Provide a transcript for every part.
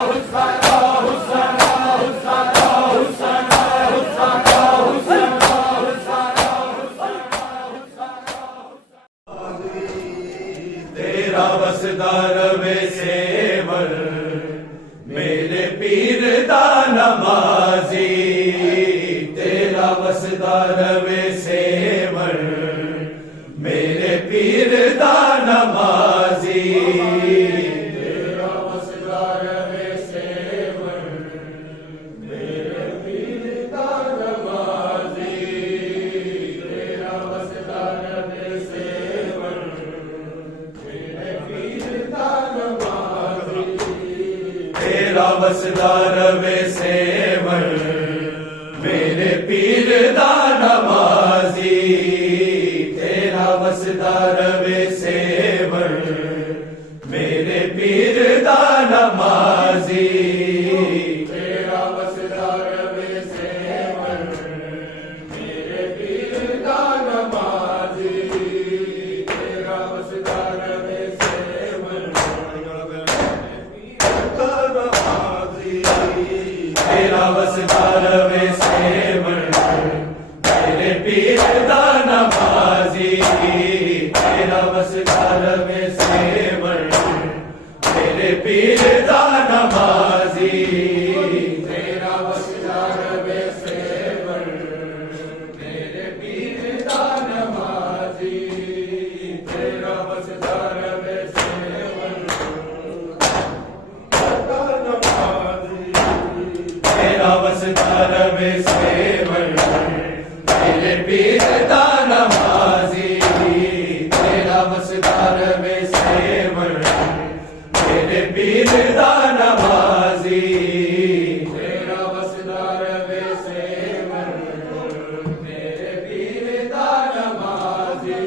तेरा वसदार वे सेवर मेरे पीर दा नमाजी, तेरा वसदार वे सेवर मेरे पीर दा नमाजी, तेरा वसदार वे सेवर मेरे पीर दा नमाजी, तेरा वसदार वे सेवर तेरा वसदार वे सेवर मेरे पीर दा नमाजी, तेरा वसदार वे सेवर मेरे पीर दा नमाजी, तेरा वसदार वे सेवर मेरे पीर दा नमाजी, तेरा वसदार वे सेवर तेरा वसदार वे सेवर मेरे पीर दा नमाजी, तेरा वसदार वे सेवर मेरे पीर दा नमाजी, तेरा वसदार वे सेवर मेरे पीर दा नमाजी, तेरा वसदार वे सेवर तेरा वसदार वे सेवर मेरे पीर दा नमाजी, तेरा वसदार वे सेवर मेरे पीर दा नमाजी, तेरा वसदार वे सेवर मेरे पीर दा नमाजी,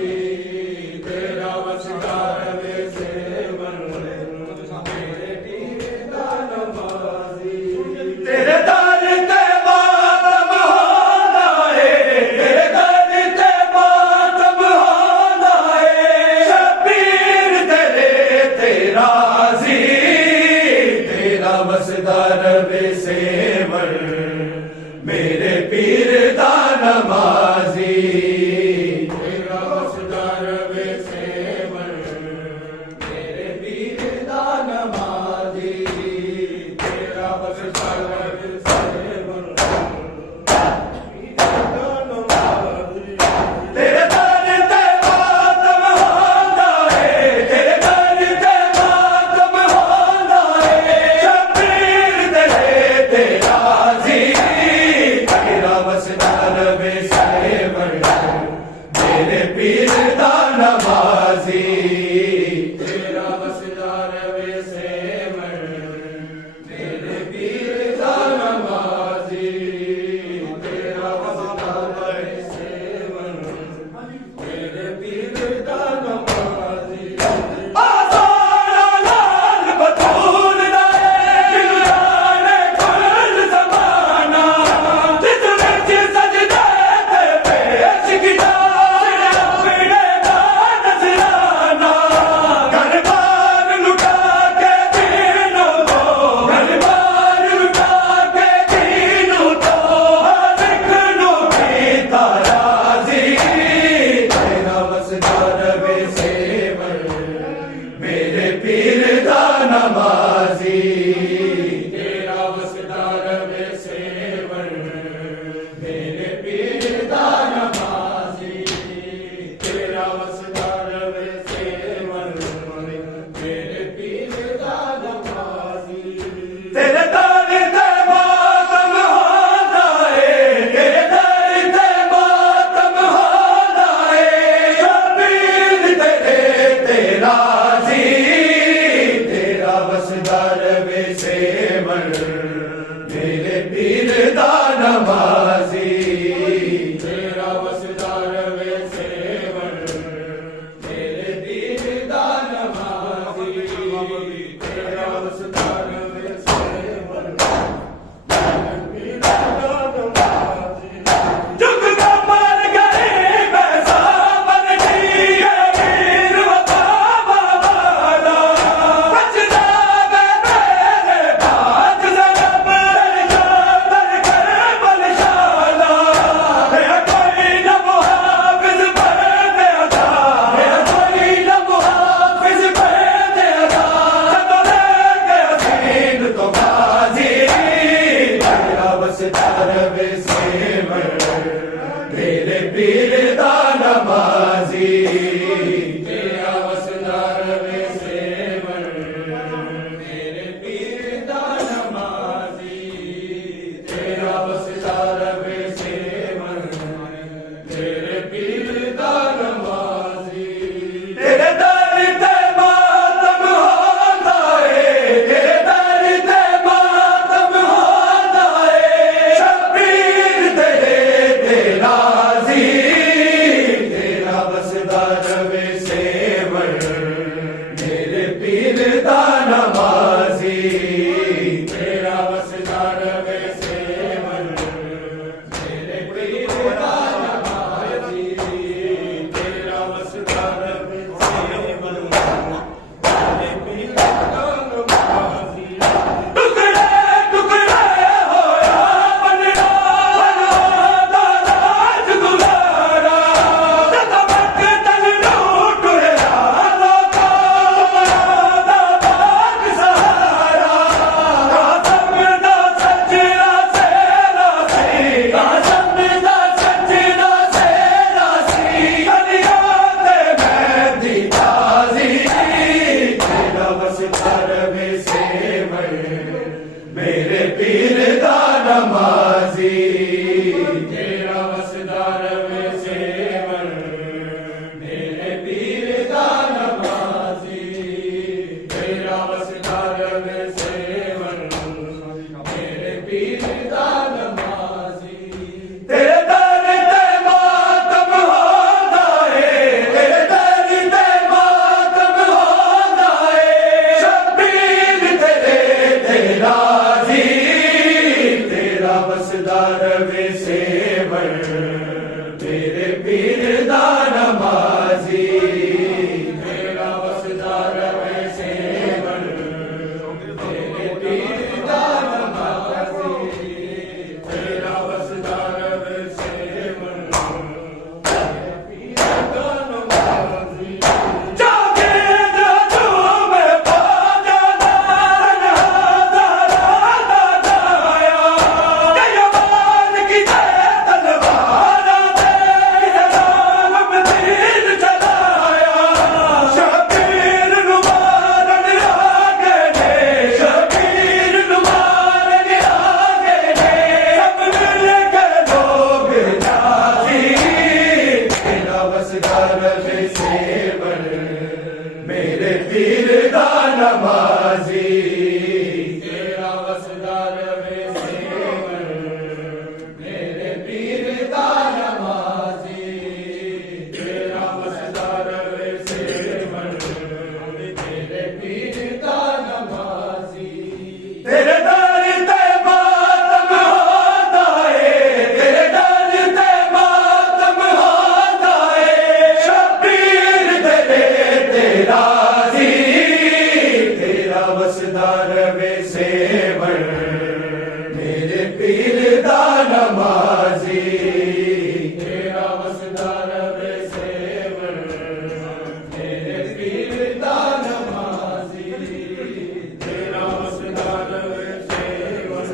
तेरा वसदार वे सेवर मेरे पीर दा नमाजी, तेरे दर ते मातम होंदा है, तेरे दर ते मातम होंदा है, शबीर तेरे ते राज़ी, तेरा वसदार वे सेवर मेरे पीर दा नमाजी, तेरा वसदार वे सेवर मेरे पीर दा नमाजी, तेरा वसदार वे सेवर तेरे दर ते मातम होंदा है, तेरे दर ते मातम होंदा है, शबीर तेरे ते राज़ी, तेरा वसदार वे सेवर मेरे पीर दा नमाजी, तेरा वसदार वे सेवर मेरे पीर दा नमाजी, तेरा वसदार वे सेवर मेरे पीर दा नमाजी, आसाना लाल बतूल दा दिल जाने कुल ज़माना, जिस विच सजदे ते पेश कीता अपने दा नज़राना, घर-बार लुटा के दीनों को, घर-बार लुटा के दीनों को, हर एक नू कीता राज़ी, तेरा वसदार वे सेवर मेरे पीर दा नमाजी, तेरा वसदार वे सेवर मेरे पीर दा नमाजी, तेरा वसदार वे सेवर मेरे पीर दा नमाजी, तेरे दर ते मातम होंदा है, तेरे दर ते मातम होंदा है, शबीर तेरे ते राज़ी, तेरा वसदार वे सेवर मेरे पीर दा नमाजी, तेरा वसदार वे सेवर मेरे पीर दा नमाजी, तेरा वसदार वे सेवर मेरे पीर दा नमाजी, जुग का मर गए बैसा बन दिए वीर वफा वाला, बचना वे मेरे मेरे पीर दा नमाजी तेरा वसदा रवे सेवन मेरे पीर दा नमाजी तेरा वसदा रवे सेवन मेरे पीर दा नमाजी तेरे दर ते मातम होंदा है तेरे दर ते मातम होंदा है शबीर तेरे तेरा जी तेरा वसदा रवे सेवन मेरे पीर दा नमाजी तेरा वसदा रवे सेवन मेरे पीर दा नमाजी तेरा वसदा रवे सेवन मेरे पीर दा नमाजी जागे जो मैं पाजा नारन हजारा दा जाया कयवान की तलवारा दे सलाम दीन चलाया शबीर नुमारन आगे ने शबीर नुमारन आगे ने सब मिल के लोग जाजी तेरा वसदा रवे सेवन मेरे पीर दा नमाजी तेरा वसदा रवे सेवन मेरे पीर दा नमाजी तेरा वसदा रवे सेवन मेरे पीर दा नमाजी तेरे दर ते मातम होंदा है तेरे दर ते मातम होंदा है शबीर तेरे तेरा जी तेरा वसदा रवे सेवन मेरे पीर दा नमाजी तेरा वसदा रवे सेवन मेरे पीर दा नमाजी तेरा वसदा रवे सेवन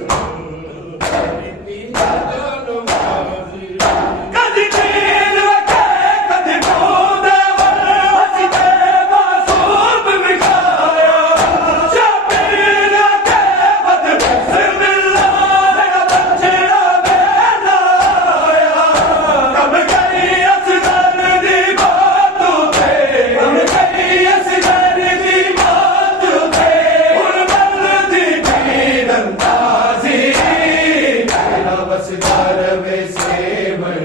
मेरे पीर दा नमाजी कदी पीर वखे कदी बूंदे वर हंस के मासूम विखाया शबीर के बद बिस्मिल्लाह मेरा बचड़ा बेला आया कब गई असगर दी बात पे कब गई असगर दी बात पे हुन बल्दी पीर अंदाजी तेरा वसदा रवे सेवन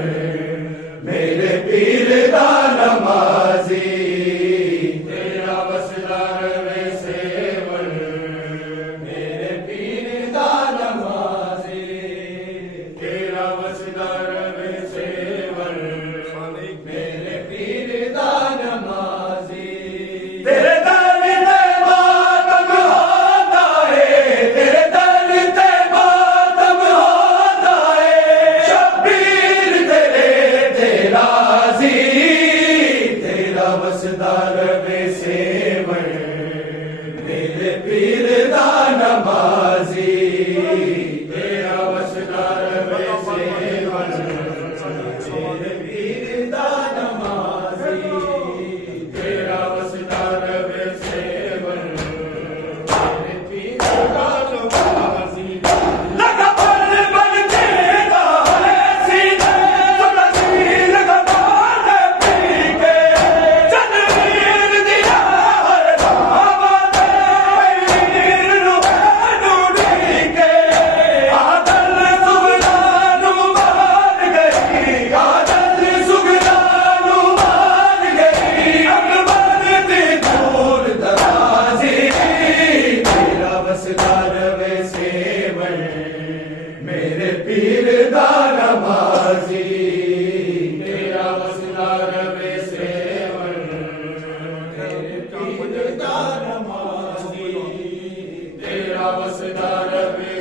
मेरे पीर दा नमाजी तेरा वसदा रवे सेवन मेरे पीर दा नमाजी तेरा वसदा रवे सेवन मेरे पीर दा नमाजी तेरे दर ते मातम होंदा है तेरे दर ते मातम होंदा है शबीर तेरे तेरा जी तेरा वसदा रवे सेवन मेरे पीर दा नमाजी तेरा वसदा रवे सेवन मेरे पीर दा नमाजी तेरा वसदा रवे सेवन मेरे पीर दा नमाजी लगा पर बन के गाले सीने सुना सीन का बाल पी के जनवीर दिया हर बाबा ते वीर नु ढूंढी के आदल सुगना नु मार गई आदल सुगना नु मार गई अकबर दी दूर दराजी तेरा वसदा रवे सेवन मेरे पीर दा नमाजी तेरा वसदा रवे सेवन मेरे पीर दा नमाजी तेरा वसदा रवे